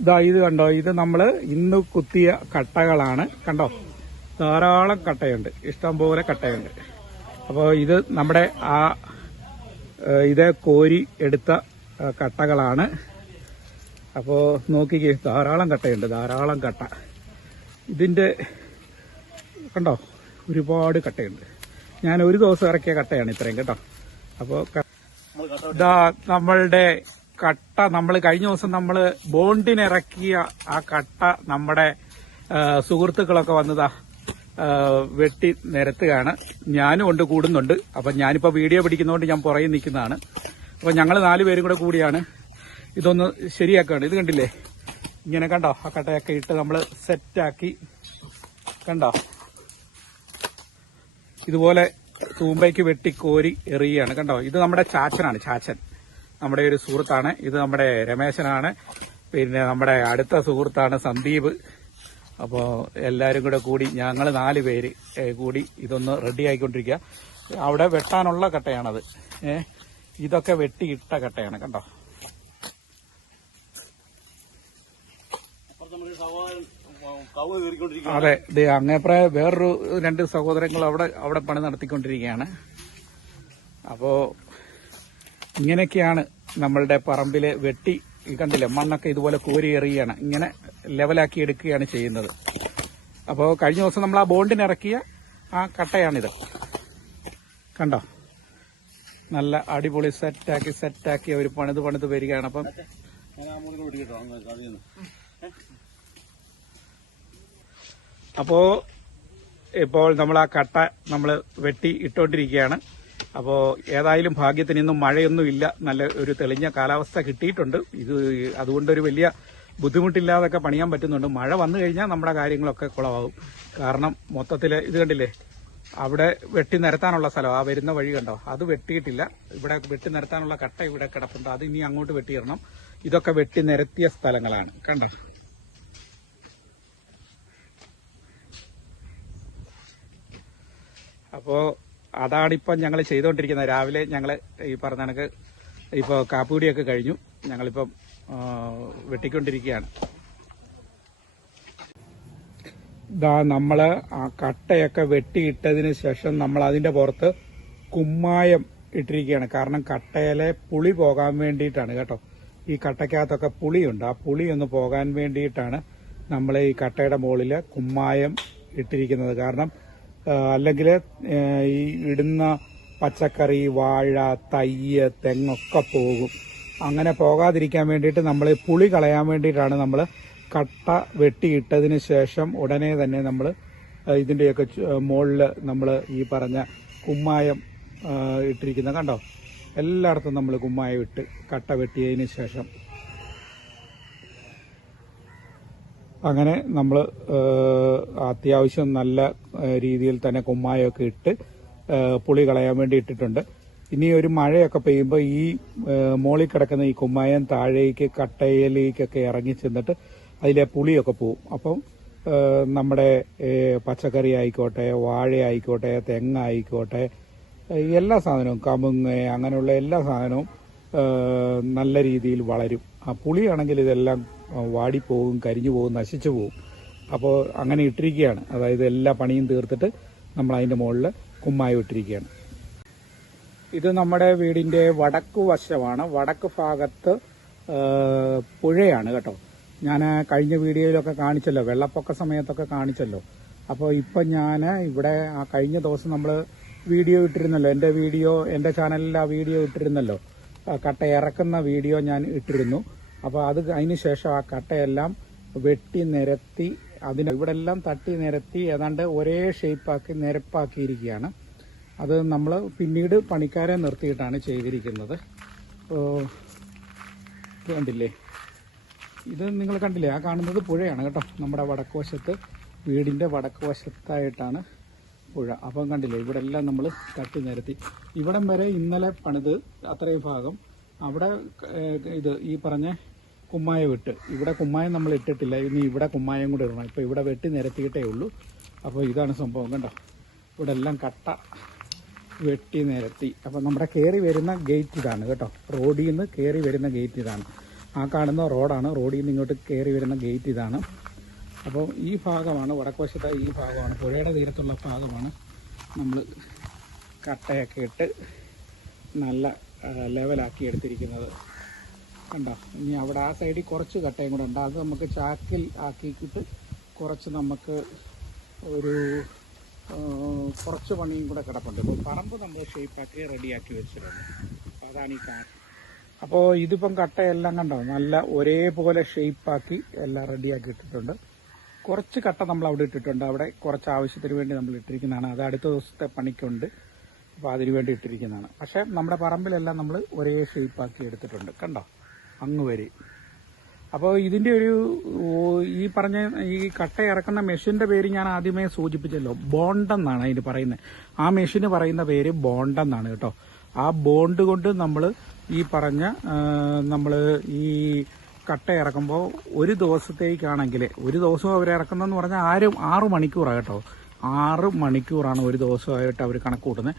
ഇതാ ഇത് കണ്ടോ ഇത് നമ്മൾ ഇന്ന് കുത്തിയ കട്ടകളാണ്. കണ്ടോ? ധാരാളം കട്ടയുണ്ട്. ഇഷ്ടംപോലെ കട്ടയുണ്ട്. അപ്പോൾ ഇത് നമ്മുടെ ആ ഇതേ കോരി എടുത്ത കട്ടകളാണ്. അപ്പോൾ നോക്കിക്കേ ധാരാളം കട്ടയുണ്ട്. ധാരാളം കട്ട. ഇതിന്റെ കണ്ടോ? ഒരുപാട് കട്ടയുണ്ട്. ഞാൻ ഒരു ദിവസം ഇറക്കിയ കട്ടയാണ് ഇത്രയും കേട്ടോ. അപ്പോൾ ഇതാ നമ്മളുടെ കട്ട നമ്മൾ കഴിഞ്ഞ ദിവസം നമ്മൾ ബോണ്ടിനിറക്കിയ ആ കട്ട നമ്മുടെ സുഹൃത്തുക്കളൊക്കെ വന്നതാ വെട്ടി നിരത്തുകയാണ്. ഞാനും ഉണ്ട് കൂടുന്നുണ്ട്. അപ്പം ഞാനിപ്പോൾ വീഡിയോ പിടിക്കുന്നതുകൊണ്ട് ഞാൻ പുറകെ നിൽക്കുന്നതാണ്. അപ്പം ഞങ്ങൾ നാലുപേരും കൂടെ കൂടിയാണ്. ഇതൊന്ന് ശരിയാക്കുകയാണ് ഇത് കണ്ടില്ലേ? ഇങ്ങനെ കണ്ടോ? ആ കട്ടയൊക്കെ ഇട്ട് നമ്മൾ സെറ്റാക്കി. കണ്ടോ? ഇതുപോലെ തൂമ്പയ്ക്ക് വെട്ടി കോരി എറിയുകയാണ്. കണ്ടോ? ഇത് നമ്മുടെ ചാച്ചനാണ് ചാച്ചൻ. നമ്മുടെ ഒരു സുഹൃത്താണ്. ഇത് നമ്മുടെ രമേശനാണ്. പിന്നെ നമ്മുടെ അടുത്ത സുഹൃത്താണ് സന്ദീപ്. അപ്പോൾ എല്ലാവരും കൂടെ കൂടി ഞങ്ങൾ നാല് പേര് കൂടി ഇതൊന്ന് റെഡി ആയിക്കൊണ്ടിരിക്കുക അവിടെ വെട്ടാനുള്ള കട്ടയാണത്. ഏ ഇതൊക്കെ വെട്ടിയിട്ട കട്ടയാണ് കണ്ടോ? അതെ ഇത് അങ്ങേപ്രായ വേറൊരു രണ്ട് സഹോദരങ്ങൾ അവിടെ അവിടെ പണി നടത്തിക്കൊണ്ടിരിക്കുകയാണ്. അപ്പോ ഇങ്ങനെയൊക്കെയാണ് നമ്മളുടെ പറമ്പിൽ വെട്ടി കണ്ടില്ലേ മണ്ണൊക്കെ ഇതുപോലെ കോരി എറിയാണ് ഇങ്ങനെ ലെവലാക്കി എടുക്കുകയാണ് ചെയ്യുന്നത്. അപ്പോൾ കഴിഞ്ഞ ദിവസം നമ്മൾ ആ ബോണ്ടിന് ഇറക്കിയ ആ കട്ടയാണിത്. കണ്ടോ? നല്ല അടിപൊളി സെറ്റാക്കി സെറ്റാക്കി അവർ പണിത് പണിത് വരികയാണ്. അപ്പം അപ്പോ ഇപ്പോൾ നമ്മൾ ആ കട്ട നമ്മൾ വെട്ടി ഇട്ടുകൊണ്ടിരിക്കുകയാണ് അപ്പോൾ ഏതായാലും ഭാഗ്യത്തിന് ഇന്നും മഴയൊന്നും ഇല്ല. നല്ല ഒരു തെളിഞ്ഞ കാലാവസ്ഥ കിട്ടിയിട്ടുണ്ട്. ഇത് അതുകൊണ്ടൊരു വലിയ ബുദ്ധിമുട്ടില്ലാതൊക്കെ പണിയാൻ പറ്റുന്നുണ്ട്. മഴ വന്നു കഴിഞ്ഞാൽ നമ്മുടെ കാര്യങ്ങളൊക്കെ കുളമാകും. കാരണം മൊത്തത്തിൽ ഇത് കണ്ടില്ലേ? അവിടെ വെട്ടി നിരത്താനുള്ള സ്ഥലം. ആ വരുന്ന വഴി കണ്ടോ? അത് വെട്ടിയിട്ടില്ല. ഇവിടെ വെട്ടി നിരത്താനുള്ള കട്ട ഇവിടെ കിടപ്പുണ്ട്. അത് ഇനി അങ്ങോട്ട് വെട്ടിയിടണം. ഇതൊക്കെ വെട്ടി നിരത്തിയ സ്ഥലങ്ങളാണ്. കണ്ടോ? അപ്പോൾ അതാണിപ്പം ഞങ്ങൾ ചെയ്തുകൊണ്ടിരിക്കുന്നത് രാവിലെ ഞങ്ങൾ ഈ പറഞ്ഞ കണക്ക് ഇപ്പോൾ കാപ്പൂടിയൊക്കെ കഴിഞ്ഞു. ഞങ്ങളിപ്പം വെട്ടിക്കൊണ്ടിരിക്കുകയാണ്. ഇതാ നമ്മൾ ആ കട്ടയൊക്കെ വെട്ടിയിട്ടതിന് ശേഷം നമ്മൾ അതിന്റെ പുറത്ത് കുമ്മായം ഇട്ടിരിക്കുകയാണ്. കാരണം കട്ടയിലെ പുളി പോകാൻ വേണ്ടിയിട്ടാണ് കേട്ടോ. ഈ കട്ടയ്ക്കകത്തൊക്കെ പുളിയുണ്ട്. ആ പുളി ഒന്ന് പോകാൻ വേണ്ടിയിട്ടാണ് നമ്മൾ ഈ കട്ടയുടെ മുകളിൽ കുമ്മായം ഇട്ടിരിക്കുന്നത്. കാരണം അല്ലെങ്കിൽ ഈ ഇടുന്ന പച്ചക്കറി വാഴ തയ്യ് തെങ്ങൊക്കെ പോകും. അങ്ങനെ പോകാതിരിക്കാൻ വേണ്ടിയിട്ട് നമ്മൾ പുളി കളയാൻ വേണ്ടിയിട്ടാണ് നമ്മൾ കട്ട വെട്ടിയിട്ടതിന് ശേഷം ഉടനെ തന്നെ നമ്മൾ ഇതിന്റെയൊക്കെ മുകളിൽ നമ്മൾ ഈ പറഞ്ഞ കുമ്മായം ഇട്ടിരിക്കുന്ന കണ്ടോ? എല്ലായിടത്തും നമ്മൾ കുമ്മായം ഇട്ട് കട്ട വെട്ടിയതിന് ശേഷം അങ്ങനെ നമ്മൾ അത്യാവശ്യം നല്ല രീതിയിൽ തന്നെ കുമ്മായമൊക്കെ ഇട്ട് പുളി കളയാൻ വേണ്ടി ഇട്ടിട്ടുണ്ട്. ഇനി ഒരു മഴയൊക്കെ പെയ്യുമ്പോൾ ഈ മോളിൽ കിടക്കുന്ന ഈ കുമ്മായം താഴേക്ക് കട്ടയിലേക്കൊക്കെ ഇറങ്ങി ചെന്നിട്ട് അതിലെ പുളിയൊക്കെ പോവും. അപ്പം നമ്മുടെ പച്ചക്കറി ആയിക്കോട്ടെ വാഴ ആയിക്കോട്ടെ തെങ്ങായിക്കോട്ടെ ആയിക്കോട്ടെ എല്ലാ സാധനവും കമുങ്ങ് അങ്ങനെയുള്ള എല്ലാ സാധനവും നല്ല രീതിയിൽ വളരും. ആ പുളിയാണെങ്കിൽ ഇതെല്ലാം വാടിപ്പോകും കരിഞ്ഞു പോകും നശിച്ചു പോകും അപ്പോൾ അങ്ങനെ ഇട്ടിരിക്കുകയാണ്. അതായത് എല്ലാ പണിയും തീർത്തിട്ട് നമ്മൾ അതിന്റെ മുകളിൽ കുമ്മായി ഇട്ടിരിക്കുകയാണ്. ഇത് നമ്മുടെ വീടിന്റെ വടക്ക് വശമാണ്. വടക്ക് ഭാഗത്ത് പുഴയാണ് കേട്ടോ. ഞാൻ കഴിഞ്ഞ വീഡിയോയിലൊക്കെ കാണിച്ചല്ലോ. വെള്ളപ്പൊക്ക സമയത്തൊക്കെ കാണിച്ചല്ലോ. അപ്പോൾ ഇപ്പം ഞാൻ ഇവിടെ ആ കഴിഞ്ഞ ദിവസം നമ്മൾ വീഡിയോ ഇട്ടിരുന്നല്ലോ. എന്റെ വീഡിയോ എന്റെ ചാനലിൽ ആ വീഡിയോ ഇട്ടിരുന്നല്ലോ. കട്ട ഇറക്കുന്ന വീഡിയോ ഞാൻ ഇട്ടിരുന്നു. അപ്പോൾ അത് അതിന് ശേഷം ആ കട്ടയെല്ലാം വെട്ടി നിരത്തി അതിന് ഇവിടെ എല്ലാം തട്ടി നിരത്തി ഏതാണ്ട് ഒരേ ഷേപ്പാക്കി നിരപ്പാക്കിയിരിക്കുകയാണ്. അത് നമ്മൾ പിന്നീട് പണിക്കാരെ നിർത്തിയിട്ടാണ് ചെയ്തിരിക്കുന്നത്. കണ്ടില്ലേ? ഇത് നിങ്ങൾ കണ്ടില്ലേ? ആ കാണുന്നത് പുഴയാണ് കേട്ടോ. നമ്മുടെ വടക്ക് വശത്ത് വീടിന്റെ വടക്ക് വശത്തായിട്ടാണ് പുഴ. അപ്പം കണ്ടില്ലേ? ഇവിടെ എല്ലാം നമ്മൾ തട്ടി നിരത്തി. ഇവിടം വരെ ഇന്നലെ പണിത് അത്രയും ഭാഗം. അവിടെ ഇത് ഈ പറഞ്ഞ കുമ്മായം ഇട്ട് ഇവിടെ കുമ്മായം നമ്മൾ ഇട്ടിട്ടില്ല. ഇനി ഇവിടെ കുമ്മായം കൂടെ ഇടണം. ഇപ്പം ഇവിടെ വെട്ടി നിരത്തിയിട്ടേ ഉള്ളൂ. അപ്പോൾ ഇതാണ് സംഭവം കണ്ടോ? ഇവിടെ എല്ലാം കട്ട വെട്ടി നിരത്തി. അപ്പോൾ നമ്മുടെ കയറി വരുന്ന ഗേറ്റ് ഇതാണ് കേട്ടോ. റോഡിൽ നിന്ന് കയറി വരുന്ന ഗേറ്റ് ഇതാണ്. ആ കാണുന്ന റോഡാണ്. റോഡിൽ നിന്ന് ഇങ്ങോട്ട് കയറി വരുന്ന ഗേറ്റ് ഇതാണ്. അപ്പോൾ ഈ ഭാഗമാണ് വടക്കുവശത്തെ ഈ ഭാഗമാണ് പുഴയുടെ തീരത്തുള്ള ഭാഗമാണ് നമ്മൾ കട്ടയൊക്കെ ഇട്ട് നല്ല ലെവലാക്കി എടുത്തിരിക്കുന്നത്. കണ്ടോ? ഇനി അവിടെ ആ സൈഡിൽ കുറച്ച് കട്ടയും കൂടെ ഉണ്ട്. അത് നമുക്ക് ചാക്കിൽ ആക്കിയിട്ട് കുറച്ച് നമുക്ക് ഒരു കുറച്ച് പണിയും കൂടെ കിടപ്പുണ്ട്. അപ്പോൾ പറമ്പ് നമ്മൾ ഷേപ്പാക്കി റെഡിയാക്കി വെച്ചിട്ടുണ്ട്. അതാണ് ഈ കാണുന്നത് അപ്പോൾ ഇതിപ്പം കട്ടയെല്ലാം കണ്ടോ? നല്ല ഒരേപോലെ ഷേപ്പാക്കി എല്ലാം റെഡിയാക്കി ഇട്ടിട്ടുണ്ട്. കുറച്ച് കട്ട നമ്മൾ അവിടെ ഇട്ടിട്ടുണ്ട്. അവിടെ കുറച്ച് ആവശ്യത്തിന് വേണ്ടി നമ്മൾ ഇട്ടിരിക്കുന്നതാണ്. അത് അടുത്ത ദിവസത്തെ പണിക്കുണ്ട്. അപ്പോൾ അതിനു വേണ്ടി ഇട്ടിരിക്കുന്നതാണ്. പക്ഷേ നമ്മുടെ പറമ്പിലെല്ലാം നമ്മൾ ഒരേ ഷേപ്പാക്കി എടുത്തിട്ടുണ്ട്. കണ്ടോ? അങ്ങ് വരെ. അപ്പോൾ ഇതിന്റെ ഒരു ഈ പറഞ്ഞ ഈ കട്ട ഇറക്കുന്ന മെഷീന്റെ പേര് ഞാൻ ആദ്യമേ സൂചിപ്പിച്ചല്ലോ. ബോണ്ടെന്നാണ് അതിന് പറയുന്നത്. ആ മെഷീന് പറയുന്ന പേര് ബോണ്ടെന്നാണ് കേട്ടോ. ആ ബോണ്ട് കൊണ്ട് നമ്മൾ ഈ പറഞ്ഞ നമ്മൾ ഈ കട്ട ഇറക്കുമ്പോൾ ഒരു ദിവസത്തേക്കാണെങ്കിൽ ഒരു ദിവസം അവർ ഇറക്കുന്നതെന്ന് പറഞ്ഞാൽ ആരും ആറ് മണിക്കൂറാണ് കേട്ടോ. ആറ് മണിക്കൂറാണ് ഒരു ദിവസമായിട്ട് അവർ കണക്ക് കൂട്ടുന്നത്.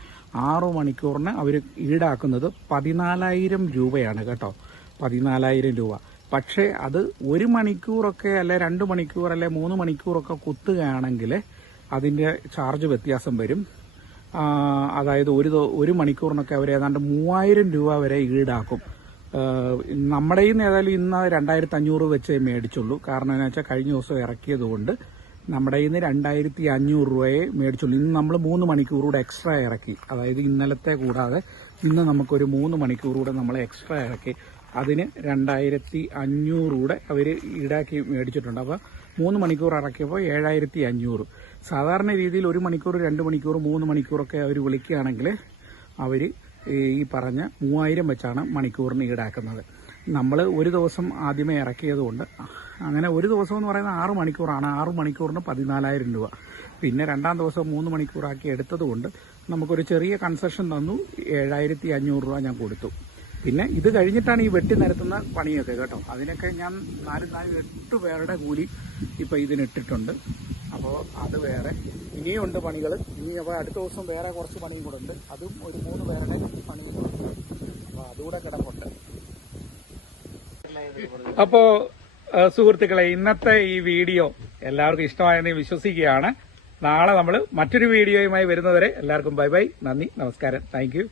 ആറ് മണിക്കൂറിന് അവർ ഈടാക്കുന്നത് പതിനാലായിരം രൂപയാണ് കേട്ടോ. പതിനാലായിരം രൂപ. പക്ഷേ അത് ഒരു മണിക്കൂറൊക്കെ അല്ലെ രണ്ട് മണിക്കൂർ അല്ലെ മൂന്ന് മണിക്കൂറൊക്കെ കുത്തുകയാണെങ്കിൽ അതിന്റെ ചാർജ് വ്യത്യാസം വരും. അതായത് ഒരു ഒരു മണിക്കൂറിനൊക്കെ അവർ ഏതാണ്ട് മൂവായിരം രൂപ വരെ ഈടാക്കും. നമ്മുടെ നിന്ന് ഏതായാലും ഇന്ന് രണ്ടായിരത്തി അഞ്ഞൂറ് വെച്ചേ മേടിച്ചുള്ളൂ. കാരണം എന്ന് വെച്ചാൽ കഴിഞ്ഞ ദിവസം ഇറക്കിയത് കൊണ്ട് നമ്മുടെ ഇന്ന് രണ്ടായിരത്തി അഞ്ഞൂറ് രൂപയെ മേടിച്ചുള്ളൂ. ഇന്ന് നമ്മൾ മൂന്ന് മണിക്കൂർ കൂടെ എക്സ്ട്രാ ഇറക്കി. അതായത് ഇന്നലത്തെ കൂടാതെ ഇന്ന് നമുക്കൊരു മൂന്ന് മണിക്കൂർ കൂടെ നമ്മൾ എക്സ്ട്രാ ഇറക്കി. അതിന് രണ്ടായിരത്തി അഞ്ഞൂറ് കൂടെ അവർ ഈടാക്കി മേടിച്ചിട്ടുണ്ട്. അപ്പോൾ മൂന്ന് മണിക്കൂർ ഇറക്കിയപ്പോൾ ഏഴായിരത്തി അഞ്ഞൂറ്. സാധാരണ രീതിയിൽ ഒരു മണിക്കൂർ രണ്ട് മണിക്കൂർ മൂന്ന് മണിക്കൂറൊക്കെ അവർ വിളിക്കുകയാണെങ്കിൽ അവർ ഈ പറഞ്ഞ മൂവായിരം വെച്ചാണ് മണിക്കൂറിന് ഈടാക്കുന്നത്. നമ്മൾ ഒരു ദിവസം ആദ്യമേ ഇറക്കിയതുകൊണ്ട് അങ്ങനെ ഒരു ദിവസം എന്ന് പറയുന്നത് ആറ് മണിക്കൂറാണ്. ആറ് മണിക്കൂറിന് പതിനാലായിരം രൂപ. പിന്നെ രണ്ടാം ദിവസം മൂന്ന് മണിക്കൂറാക്കി എടുത്തതുകൊണ്ട് നമുക്കൊരു ചെറിയ കൺസെഷൻ തന്നു. ഏഴായിരത്തി അഞ്ഞൂറ് രൂപ ഞാൻ കൊടുത്തു. പിന്നെ ഇത് കഴിഞ്ഞിട്ടാണ് ഈ വെട്ടി നിരത്തുന്ന പണിയൊക്കെ കേട്ടോ. അതിനൊക്കെ ഞാൻ നാല് നാല് എട്ട് പേരുടെ കൂലി ഇപ്പം ഇതിനിട്ടിട്ടുണ്ട്. അപ്പോൾ അത് വേറെ. ഇനിയും ഉണ്ട് പണികൾ ഇനി അപ്പോൾ അടുത്ത ദിവസം വേറെ കുറച്ച് പണിയും കൂടെ ഉണ്ട്. അതും ഒരു മൂന്ന് പേരുടെ പണിയും കൂടെ ഉണ്ട്. അപ്പോൾ അതുകൂടെ കിടപ്പുണ്ട്. അപ്പോൾ സുഹൃത്തുക്കളെ ഇന്നത്തെ ഈ വീഡിയോ എല്ലാവർക്കും ഇഷ്ടമായെന്ന് വിശ്വസിക്കുകയാണ്. നാളെ നമ്മൾ മറ്റൊരു വീഡിയോയുമായി വരുന്നവരെ എല്ലാവർക്കും ബൈ ബൈ. നന്ദി നമസ്കാരം. Thank you.